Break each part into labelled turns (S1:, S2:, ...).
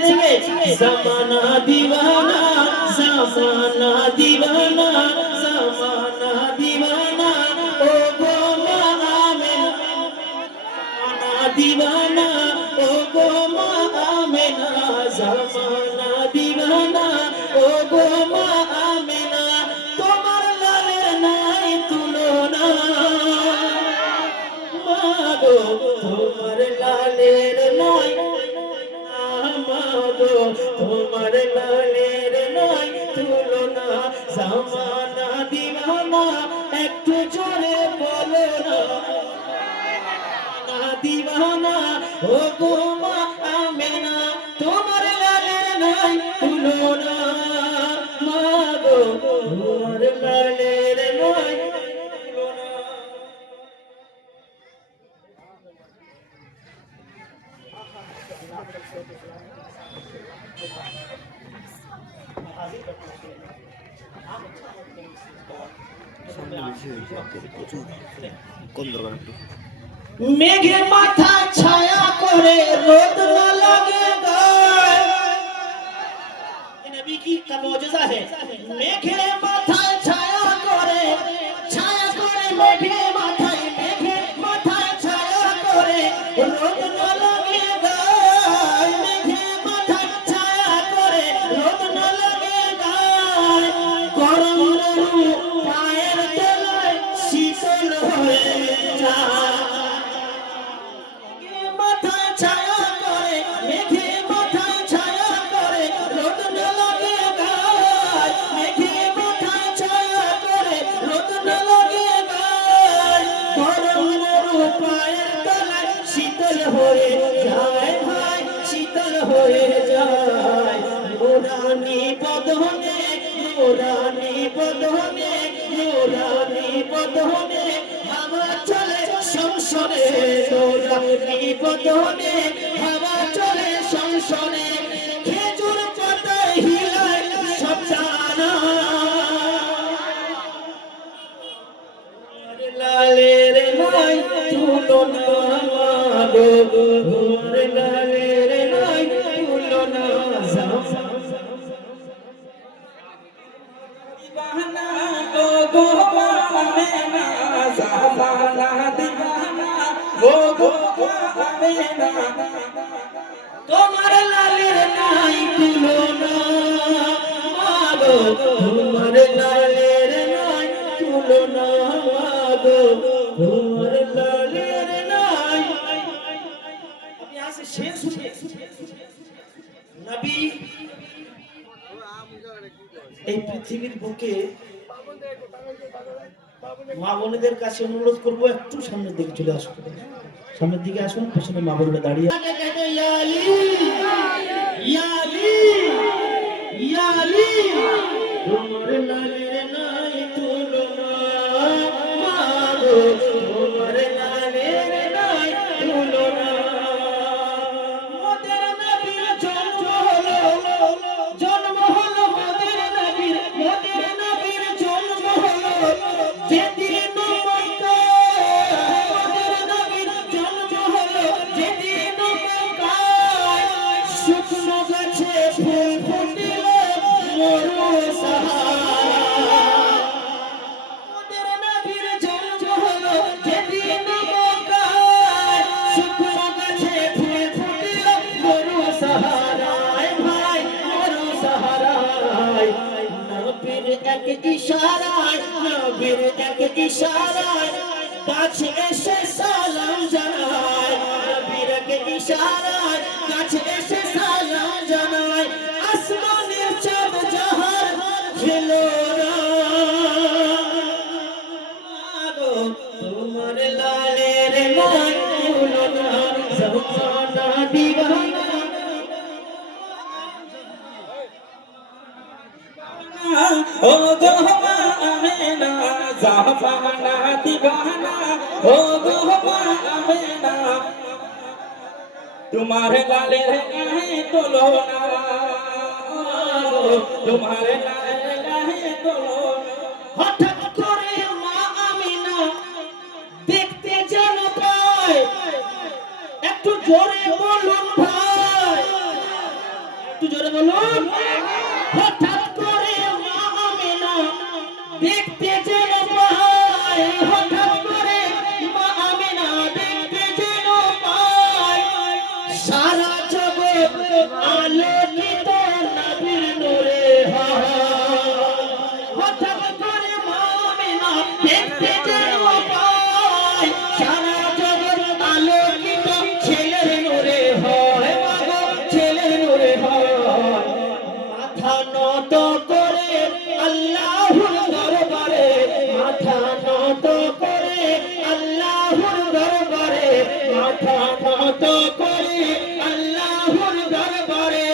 S1: দেবে জামানা দিওয়ানা জামানা দিওয়ানা জামানা দিওয়ানা ও গো মা দিওয়ানা ও গো মা, আমেনা। জামানা দিওয়ানা ও গো মা, আমেনা। তোমার লালের নাই তুলনা। মাগো তোমার তোমার লালের নাই তুলনা, জামানা দিবানা একটু বলো না। দিবানা ও গোমা তোমার লালের নাই তুলনা। মাগো তোমার লালের মেঘে মাথা ছায়া করে রোদ না লাগে গায়ে ये नबी की का मौजूदा है मेघे হয়ে যায় ভাই, শীতল হয়ে যায়। মোরানি বদনে মোরানি বদনে মোরানি বদনে হাওয়া চলে সংসরে মোরানি বদনে হাওয়া চলে সংসরে তোমার লালের তোমার লালের নাই তুলনা। মাগো নাই। আমি আজ শেষ নবী, এই পৃথিবীর বুকে মা বোনেদের কাছে অনুরোধ করব একটু সামনের দিকে চলে আসুন সামনের দিকে আসুন পেছনে মা বোনরা দাঁড়িয়ে ইয়ালি? ইয়ালি? ইয়ালি? তোমার লালের এক ইশারায় নবীর এক ইশারায় কাছে এসে
S2: ও গোহমা আমেনা দিবানা ও আমেনা। তোমার তোলো না, তোমার
S1: হঠাৎ করে দেখতে যেন একটু জোরে বলুন ভাই। একটু জোরে বলুন। নত করে আল্লাহর দরবারে, মাথা নত করে আল্লাহর দরবারে, মাথা নত করে আল্লাহর দরবারে।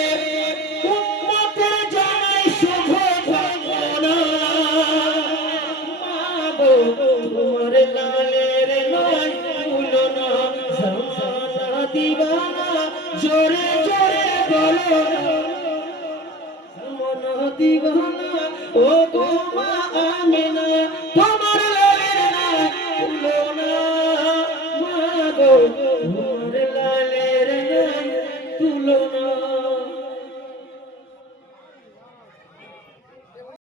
S1: উম্মতের জানাই শুভ কামনা মাগো, তোমার লালের নয়, ভুলো না। জামানা জোরে জোরে বলো না গহনা ও গো মা আমিনা